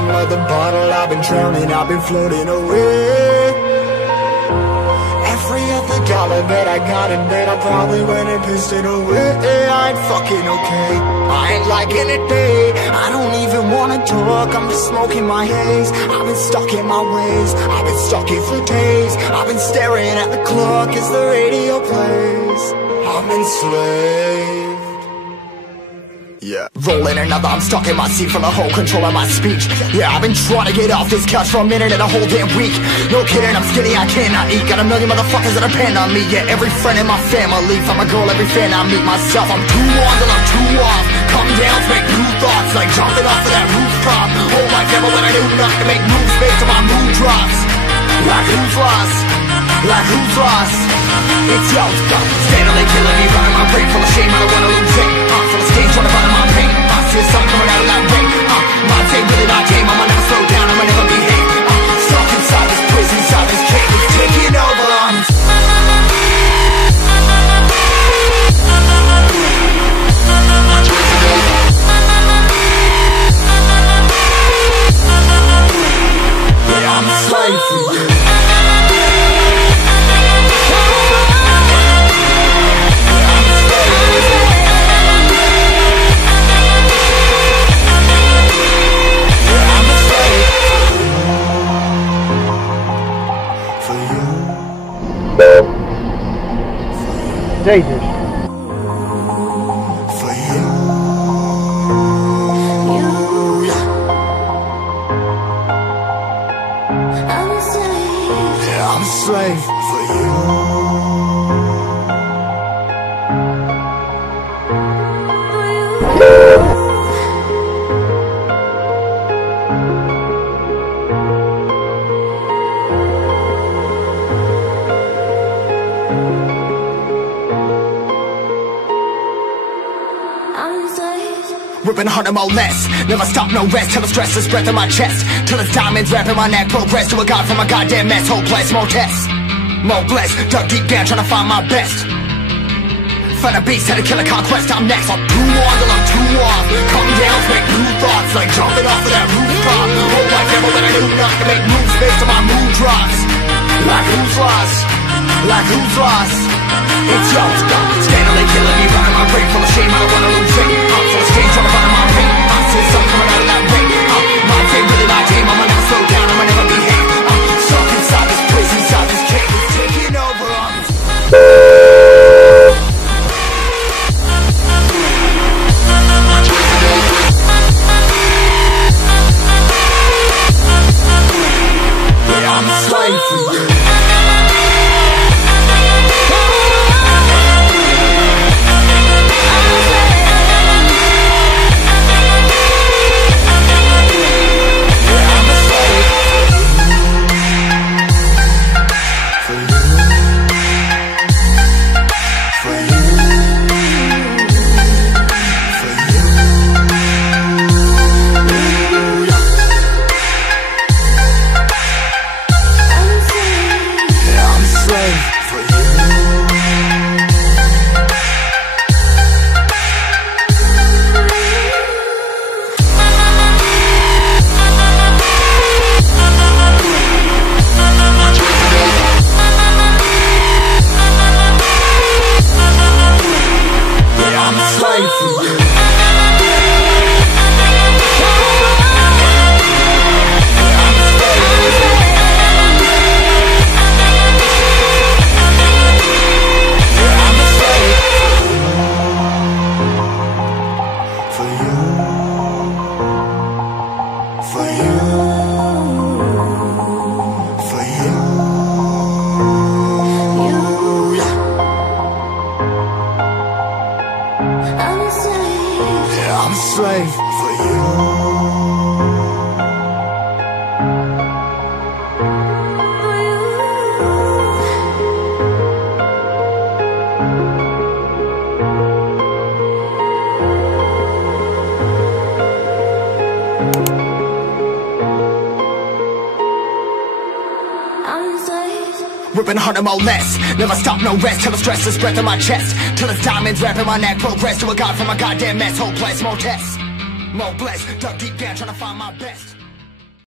bottom of the bottle, I've been drowning, I've been floating away. Every other dollar that I got in bed, I probably went and pissed it away. I ain't fucking okay, I ain't liking it, babe. I don't even wanna talk, I'm just smoking my haze. I've been stuck in my ways, I've been stuck here for days. I've been staring at the clock as the radio plays. I'm enslaved. Yeah, rolling another, I'm stuck in my seat for the whole control of my speech. Yeah, I've been trying to get off this couch for a minute and a whole damn week. No kidding, I'm skinny, I cannot eat. Got a million motherfuckers that depend on me. Yeah, every friend in my family, from a girl, every fan I meet myself. I'm too on till I'm too off. Come down to make new thoughts, like jumping off of that rooftop. Whole life never when I do nothing to make moves based on my mood drops. Like who's lost? Like who's lost? It's y'all's fault. Steadily killing me, running my brain full of shame. I don't wanna lose it. Full of stage, trying to find my pain. I see the sun coming out of that rain. My day really not tame. I'ma never slow down. I'ma never behave. Stuck inside this prison, inside this cage. It's taking over. Yeah, I'm a slave for you. Jesus. For you. I'm a slave. Yeah, I'm a slave for you. Ripping harder, more less. Never stop, no rest. Till the stress is breath in my chest. Till it's diamonds wrapping my neck. Progress to a god from a goddamn mess. Hopeless, more tests, more blessed. Dug deep down, trying to find my best. Find a beast, had to kill a conquest. I'm next. I'm too on till I'm too off. Come down, make new thoughts, like jumping off of that rooftop. Whole life never when I do nothing to make moves based on my mood drops. Like who's lost? Like who's lost? It's yours, go. Steadily killing me, running my brain full of shame. I don't wanna lose it. I'm full of stage, trying to find my pain. I see the sun coming out of that rain. My day really not tame. I'ma never slow down. I'ma never behave. I'm stuck inside this prison, inside this cage. It's taking over. Yeah, I'm a slave for you. I'm a slave for you. Ripping harder, more less. Never stop, no rest. Till the stress is breath in my chest. Till it's diamonds wrapping my neck. Progress to a god from a goddamn mess. Hopeless, more tests, more blessed. Dug deep down, trying to find my best.